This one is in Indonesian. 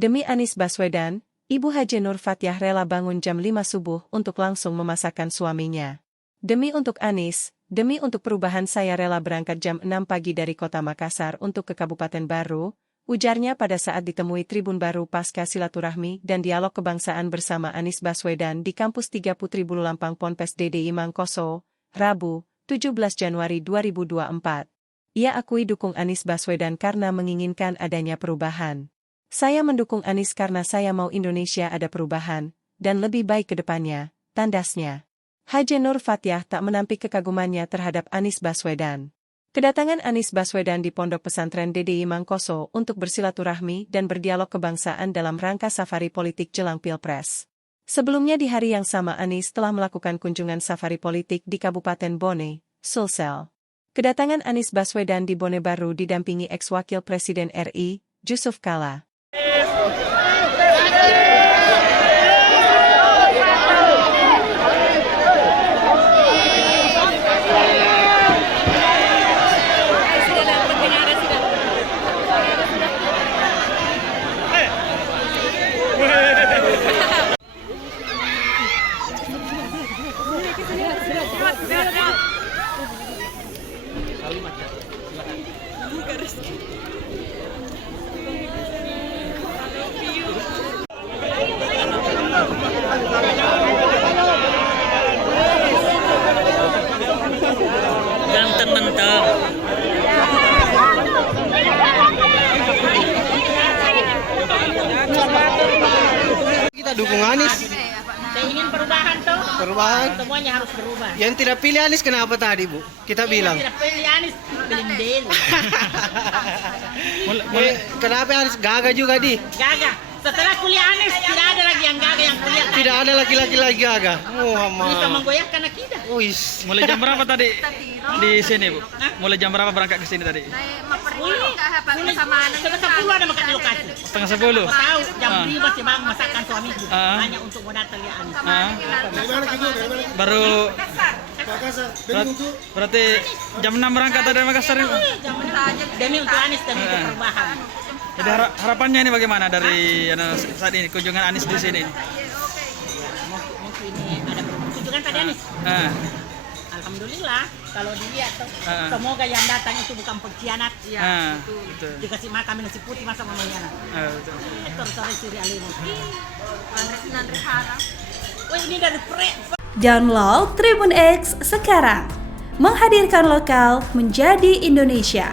Demi Anies Baswedan, Ibu Haji Nur Fathiyah rela bangun jam 5 subuh untuk langsung memasakkan suaminya. Demi untuk Anies, demi untuk perubahan saya rela berangkat jam 6 pagi dari kota Makassar untuk ke Kabupaten Baru, ujarnya pada saat ditemui Tribun Baru pasca silaturahmi dan dialog kebangsaan bersama Anies Baswedan di Kampus 3 Putri Bululampang Ponpes DDI Mangkoso, Rabu, 17 Januari 2024. Ia akui dukung Anies Baswedan karena menginginkan adanya perubahan. Saya mendukung Anies karena saya mau Indonesia ada perubahan, dan lebih baik ke depannya, tandasnya. Haji Nur Fathiyah tak menampik kekagumannya terhadap Anies Baswedan. Kedatangan Anies Baswedan di Pondok Pesantren DDI Mangkoso untuk bersilaturahmi dan berdialog kebangsaan dalam rangka safari politik jelang Pilpres. Sebelumnya di hari yang sama Anies telah melakukan kunjungan safari politik di Kabupaten Bone, Sulsel. Kedatangan Anies Baswedan di Bone Baru didampingi ex-wakil Presiden RI, Jusuf Kalla. Ganteng mentah. Kita dukung Anies. Saya ingin perubahan toh. Perubahan. Semuanya harus berubah. Yang tidak pilih Anies kenapa tadi, Bu? Kita bilang. Tidak pilih Anies, pilih Del. Kenapa Anies gagah juga di? Gagah. Setelah kuliah Anies tidak ada lagi yang gagah yang kuliah. Tidak ada laki-laki lagi gagah. Bisa Muhammad. menggoyahkan kita. Wis. Mulai jam berapa tadi di sini, Bu? Mulai jam berapa berangkat ke sini tadi? Setengah 10 ada makan di lokasi. Setengah 10. Tahu jam 5 sih bang masakan suamiku hanya untuk mendatang ya Anies. Baru berarti jam 6 berangkat dari Makassar ini. Demi untuk Anies, demi untuk perubahan. Jadi harapannya ini bagaimana dari saat ini kunjungan Anies di sini? Mungkin ini ada kunjungan pada Anies. Alhamdulillah kalau dilihat semoga yang datang itu bukan pengkhianat. Betul. Dikasih makan nasi putih masa mengkhianat. Betul. Terus siri alinu. Wah ini dari Download Tribun X sekarang. Menghadirkan lokal menjadi Indonesia.